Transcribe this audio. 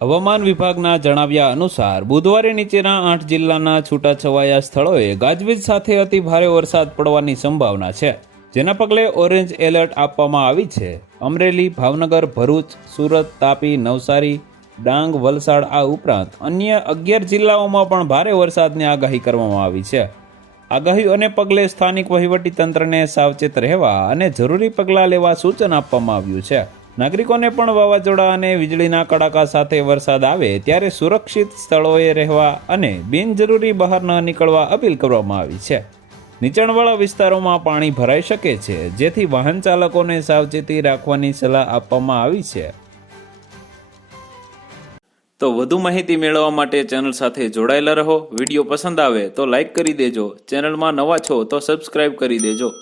હવામાન વિભાગના જણાવ્યા અનુસાર, બુધવારે નીચેના આઠ જિલ્લાના છૂટાછવાયા સ્થળોએ ગાજવીજ સાથે અતિ ભારે વરસાદ પડવાની સંભાવના છે. જેના પગલે ઓરેન્જ એલર્ટ આપવામાં આવી છે. અમરેલી, ભાવનગર, ભરૂચ, સુરત, તાપી, નવસારી, ડાંગ, વલસાડ આ ઉપરાંત અન્ય અગિયાર જિલ્લાઓમાં પણ ભારે વરસાદની આગાહી કરવામાં આવી છે. આગાહીઓને પગલે સ્થાનિક વહીવટીતંત્રને સાવચેત રહેવા અને જરૂરી પગલાં લેવા સૂચન આપવામાં આવ્યું છે. નાગરિકોને પણ વાવાઝોડા અને વીજળીના કડાકા સાથે વરસાદ આવે ત્યારે સુરક્ષિત સ્થળોએ રહેવા અને બિનજરૂરી બહાર ન નીકળવા અપીલ કરવામાં આવી છે. નીચાણવાળા વિસ્તારોમાં પાણી ભરાઈ શકે છે, જેથી વાહન ચાલકોને સાવચેતી રાખવાની સલાહ આપવામાં આવી છે. તો વધુ માહિતી મેળવવા માટે ચેનલ સાથે જોડાયેલા રહો. વીડિયો પસંદ આવે તો લાઈક કરી દેજો. ચેનલમાં નવા છો તો સબસ્ક્રાઇબ કરી દેજો.